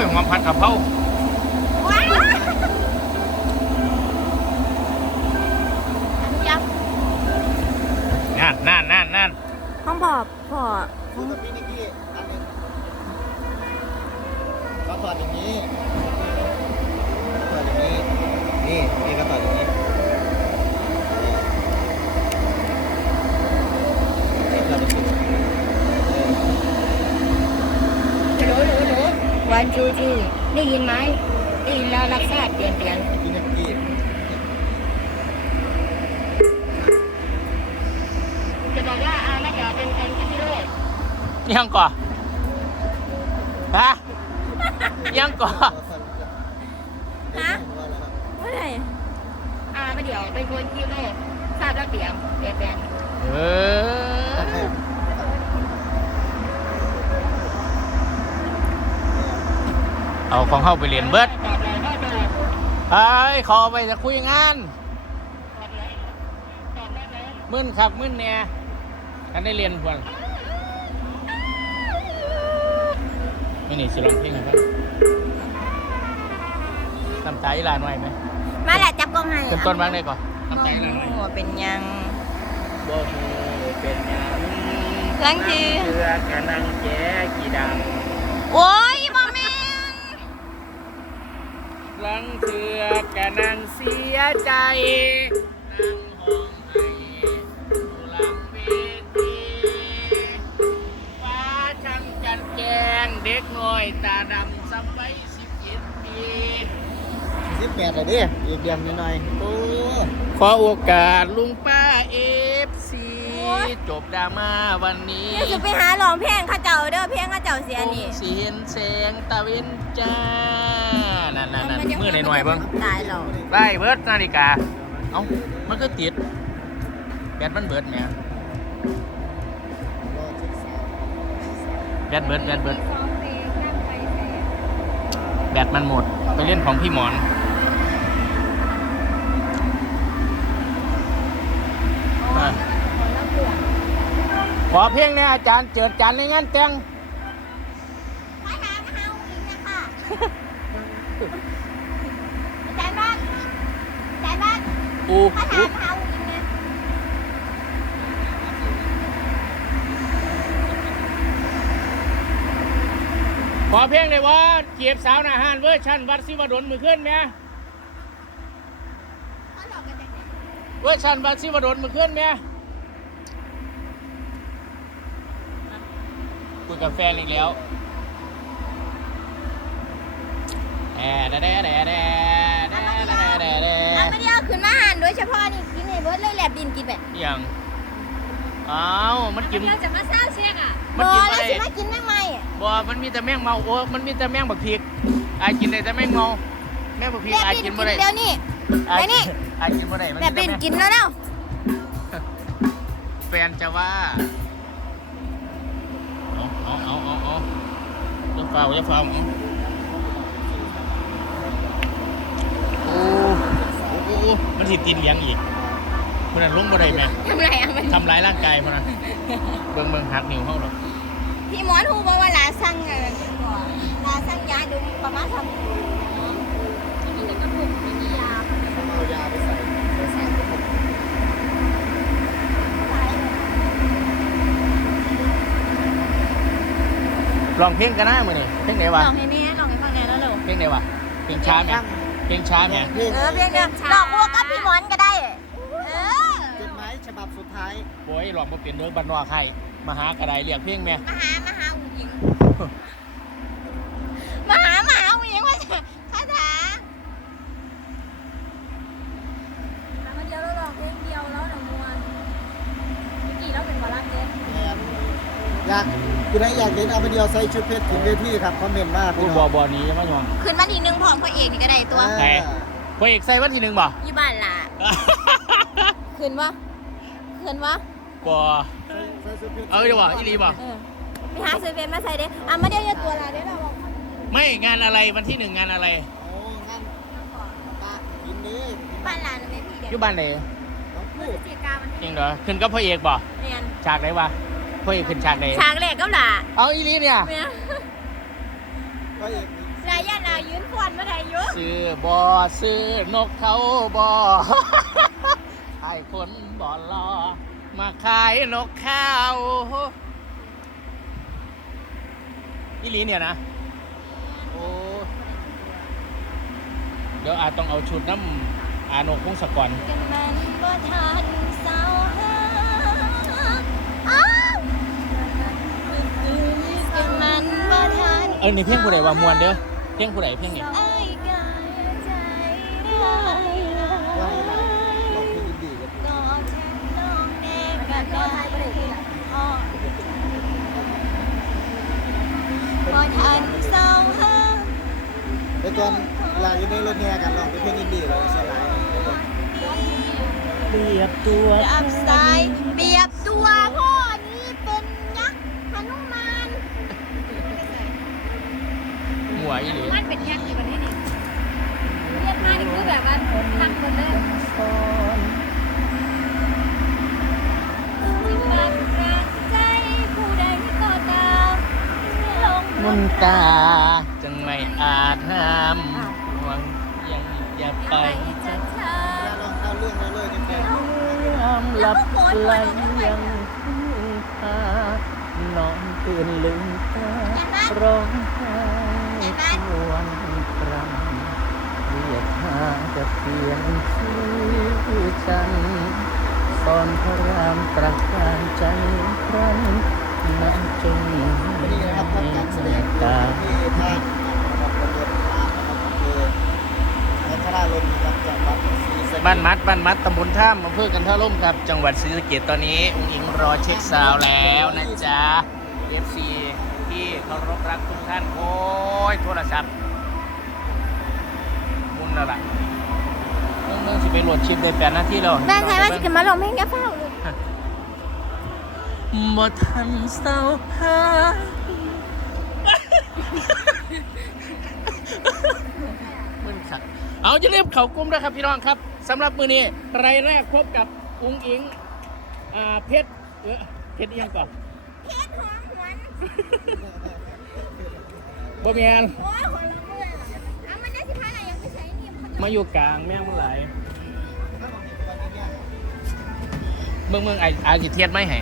ยหอมผัดกะเพราว้าวอันยักษ์นั่นนั่นนั่นนั่นห้องพอพอคุยกับพี่นิกกี้อันหนึงก็ถอดอย่างนี้ถอดอย่างนี้ นี่นี่ก็ถอดอย่างนี้นี่ถอดอย่างนี้เออ หนูหนูหนู วันจูจีได้ยินไหมได้ยินแล้วรับทราบเปลี่ยนเปลี่ยนพี่นิกกี้จะบอกว่าอาไม่อยากเป็นแฟนพี่โรดยังก่อฮะยังก่อฮะว่าแล้วครับเมื่อไหร่อาไม่เดี๋ยวเป็นคนพี่โรดทราบแล้วเปลี่ยนเปลี่ยนแปลงเออ เอาของเข้าไปเรียนเบิดตอบเลยก็ตอบไอ้ยขอไปจะคุยงานตอบเลยตอบได้ไหมมึนครับมึนแน่กันได้เรียนพวนไม่นี่สิลองเพลงให้ฟังน้ำตาอีหลานหน่อยไหมมาแหละจับกล้องให้เป็นต้นบ้างได้ก่อนน้ำตาอีหลานหน่อยโอ้เป็นยังบ่ฮู้เป็นหยังลังทีเชื่อกะนังแจกี่ดัง โอ้ยบอแมน ลังเถือกะนังเสียใจนั่งห้องไห้อยู่หลังเวทีฟ้าช่างจันแจงเด็กน้อยตาดำสับไปสิบเจ็ดปีสิบแปดเลยดิอีกเดือนนิดหน่อยโอ้ขอโอกาสลุงป้าเอฟซีจบดราม่าวันนี้เดี๋ยวจะไปหาหลองเพลงข้าเจ้าเด้อเพลงข้าเจ้าเสียนี่ คงสิเห็นแสงตะเวนจ้า นั่นนั่นนั่นมือหน่อยๆเบ้างตายหรอกได้เบิร์ดนาฬิกา เอ้า มันก็ติด แบตมันเบิร์ดแหมรอศึกษาแบตเบิร์ดแบตเบิร์ดแบตมันหมด ไปเล่นของพี่หมอนอะขอเพลงเนี่ยอาจารย์เจิดจานในงานแต่งมาถามเฮาอีกนะคะ อาจารย์บ้านอาจารย์บ้านอูมาอูถามเฮาอีกนะขอเพลงเลยว่าเจียบสาวนาหารเวอร์ชันวัดศิวดลมือขึ้นไหมเขาหลอกกันจังไหนเวอร์ชันวัดศิวดลมือขึ้นไหมคุยกับแฟนอีกแล้ว แด่แด่แด่แด่แด่แด่แด่แด่แด่เอาไม่ได้เอาขึ้นมาหันโดยเฉพาะนี่กินให้เบิร์ดเลยแหลบดินกินแบบอย่างอ้าวมันกินเราจะมาเศร้าเช็คอะมันบกิอนอะไรแล้วสิมากินแม่งไหมอะบ่มันมีแต่แมงเมาโอ้มันมีแต่แมงบักพริกอายกินได้แต่แมงเมาแมงบักพริกแลบอายดินกิกินนบ่ได้เดี๋ยวนี้อายไปนี่อายกินบ่ได้แลมีบแต่ดินแมงกินแล้วเนาะแฟนจะว่าเอาเอาเอาเอาเอาอย่าเฝ้าอย่าเฝ้าโอ้โอ้โอ้โอ้ มันสิตีนเลี้ยงอีกคนนั้นลงบ่ได้แม่ทำไรอะมัน ทำร้ายร่างกายมันนะเบิ่งเบิ่งหักนิ้วเฮาหรอกพี่หมอนหูบอกว่าลาสั่งอะไรก่อนลาสั่งยาดูประมาณทำมีแต่กระปุกไม่มียาเอายาไปใส่ไปใส่กระปุกลองเพลงกันนะมื้อนี้เพลงไหนลวะองให้แม่ลองให้ฟังแน่แล้วเร็วเพลงไหนวะเพลงช้าไหม เพลงช้าไหมเพลงเออเพียงเดียวลองวัวกับพี่หมอนก็ได้ เออจดหมายฉบับสุดท้ายโอ้ยลองมาเปลี่ยนเรื่องบ้านนอกให้มาหากระไดเรียกเพลงแม่มาหามาหาอุ้งยิงมาหามาหาอุ้งยิงว่าจะคาถามาเดียวแล้วลองเพลงเดียวแล้วหนังมวนเมื่อกี้เราเป็นบอลลังเกน แอน อยากคุณให้อยากเห็นอาไปเดียวใส่ชุดเพชรถึงเวทีครับคอมเมนต์มาพูพี่ดน้บอองบอนี้ยังไม่ยอมขึ้นมาทีนึงพร้อมพระเอกนี่ก็ได้ตัวไหนพระเอกใส่วันที่หนึ่งบ่ อยู่บ้านล่ะขึ้นวะขึ้นวะบอใส่ใส่ชุดเพชรเอาดีกว่าอีหลีบ่เออไปหาซื้อเฟซมาใส่เด้อะมาเดี๋ยวจะตัวเราเดี๋ยวเราบอกไม่งานอะไรวันที่หนึ่งงานอะไรโอ้งั้นตากินเลยบ้านหลานไม่พี่เดี๋ยวอยู่บ้านไหนน้องพฤพูดศจิกามันจริงเหรอขึ้นก็พ่อเอกบ่เรียนฉากไหนวะ พ่อเอกขึ้นฉากไหนฉากแรกก็หล่ะเอาอีลีเนี่ยเนี่ยก็เอกนายย่านายืนควันมาไทยยุซื้อบอซื้อนกเขาบอไอ้คนบอรอมาขายนกข้าวอีลีเนี่ยนะโอ้เดี๋ยวอาจต้องเอาชุดน้ำอานกพงศกรกันมันบ่ทันเศร้าห ออนี่เพียงผู้ใดว่ามวนเด้อเพียงผู้ใดเพียงนี่ไอ้กายใจร้ายว่าให้เราลองพูดดีๆกันก็แทนน้องแน่ก็ได้อ้อบ่ทันเศร้าหาแต่ตอนเวลาอยู่ในรถแห่กันลองไปเพลงอินดี้เราสลายเปียบตัวรับสายเปียบตัวพ่อนี่เป็นยักษ์หนุมาน หัวอีหลีมันเป็นยักษ์อยู่วันนี้นี่เรียกมานี่คือแบบว่าทำคนเลยที่บางกลางใจผู้ใดก็ตามลงมุนตาจึงไม่อาจห้ามห่วงยังอย่าไปจะช้าลองเข้าเรื่องเราเลยกันแค่ยามหลับไหลยังพึ่งพานอนตื่นลืมตาร้องไห้ ทวนครำเรียกหาจะเพียงชื่อฉันสอนพระรามตรัสการใจครั้นนับจงวันนี้นะครับทำการแสดงตาที่ภาคนะครับประเทศลานะครับคือนัทราลมนะครับจังหวัดศรีสะเกษบ้านมัดบ้านมัดตำบลท่ามอำเภอกันท่าร่มครับ จังหวัดศรีสะเกษตอนนี้อุ้งอิงรอเช็คซาวแล้วนะจ๊ะ FC ที่เคารพรักทุกท่านโอ้ยโทรศัพท์มุนแล้วล่ะเรื่องเรื่องสิไปโหลดชิปได้แปดนาทีแล้วแม่ใครว่าจะมาลงเพลงแกเฝ้าลูกบ่ทันเศร้าหามึนขัดเอาจะเรียบเขากลุ้มด้วยครับพี่น้องครับสำหรับมือนี้รายแรกพบกับอุ้งอิงอ่าเพชรเออเพชรอิหยังก่อนเพชรหอมหวน บ่แมีนโอ้ยคนละเมื่ออะมันได้สิบห้าอะไรยังไม่ใช้นี่มันมาอยู่กลางแม่งมันไหลายเมืองเมืองไอ้อาจิเทียดไม่ให้